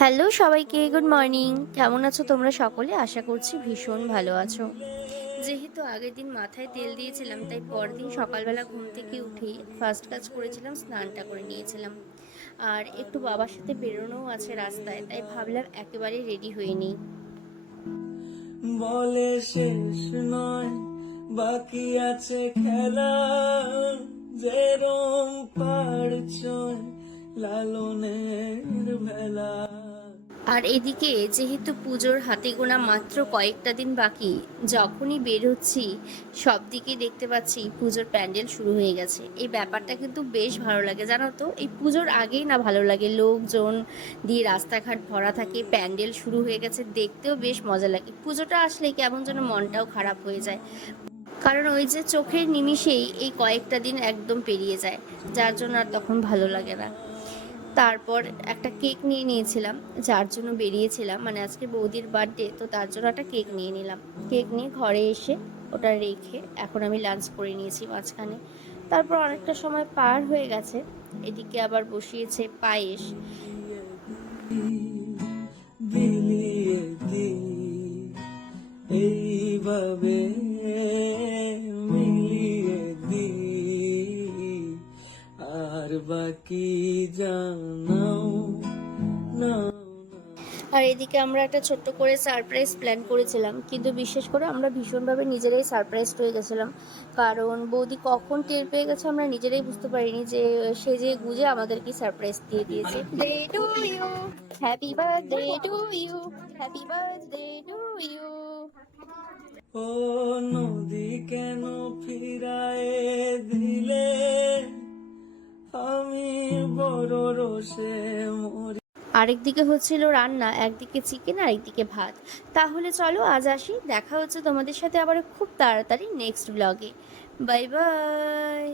Hello সবাইকে, good morning. কেমন আছো তোমরা সকলে? আশা করছি ভীষণ ভালো আছো। যেহেতু আগের দিন মাথায় তেল দিয়েছিলাম, তাই পরদিন সকালবেলা ঘুম থেকে উঠেই ফার্স্ট কাজ করেছিলাম, স্নানটা করে নিয়েছিলাম। আর একটু বাবার সাথে বেরোনোও আছে রাস্তায়, তাই ভাবলাম একেবারে রেডি হয়ে নিই। বলে শেষ নয়, বাকি আছে খেলা, যে রং পাড়ছয় লালনের ভেলা। আর এদিকে যেহেতু পুজোর হাতে গোনা মাত্র কয়েকটা দিন বাকি, যখনই বের হচ্ছি সব দিকে দেখতে পাচ্ছি পুজোর প্যান্ডেল শুরু হয়ে গেছে। এই ব্যাপারটা কিন্তু বেশ ভালো লাগে, জানো তো। এই পুজোর আগেই না ভালো লাগে, লোকজন দিয়ে রাস্তাঘাট ভরা থাকে, প্যান্ডেল শুরু হয়ে গেছে, দেখতেও বেশ মজা লাগে। পুজোটা আসলে কেমন যেন মনটাও খারাপ হয়ে যায়, কারণ ওই যে চোখের নিমিষেই এই কয়েকটা দিন একদম পেরিয়ে যায়, যার জন্য আর তখন ভালো লাগে না। তারপর একটা কেক নিয়ে নিয়েছিলাম, যার জন্য বেরিয়েছিলাম, মানে আজকে বৌদির বার্থডে, তো তার জন্য একটা কেক নিয়ে নিলাম। কেক নিয়ে ঘরে এসে ওটা রেখে এখন আমি লাঞ্চ করে নিয়েছি মাঝখানে। তারপর অনেকটা সময় পার হয়ে গেছে, এদিকে আবার বসিয়েছে পায়েস। বিলিয়ে দি এইভাবে মিলিয়ে দি, আর বাকি জানাও না। আর এদিকে আমরা একটা ছোট্ট করে সারপ্রাইজ প্ল্যান করেছিলাম, কিন্তু বিশেষ করে আমরা ভীষণভাবে নিজেরাই সারপ্রাইজ হয়ে গেছিলাম। কারণ বৌদি কখন টের পেয়ে গেছে আমরা নিজেরাই বুঝতে পারিনি, যে সে যে গুজে আমাদেরকে সারপ্রাইজ দিয়ে দিয়েছে। Day to you, happy birthday to you, happy birthday to you. ও নদী কেন ফিরায়ে দিলে, আমি বড় রোষে মরি। আরেকদিকে হচ্ছিল রান্না, একদিকে চিকেন আর একদিকে ভাত। তাহলে চলো আজ আসি, দেখা হচ্ছে তোমাদের সাথে আবার খুব তাড়াতাড়ি নেক্সট ব্লগে। Bye bye.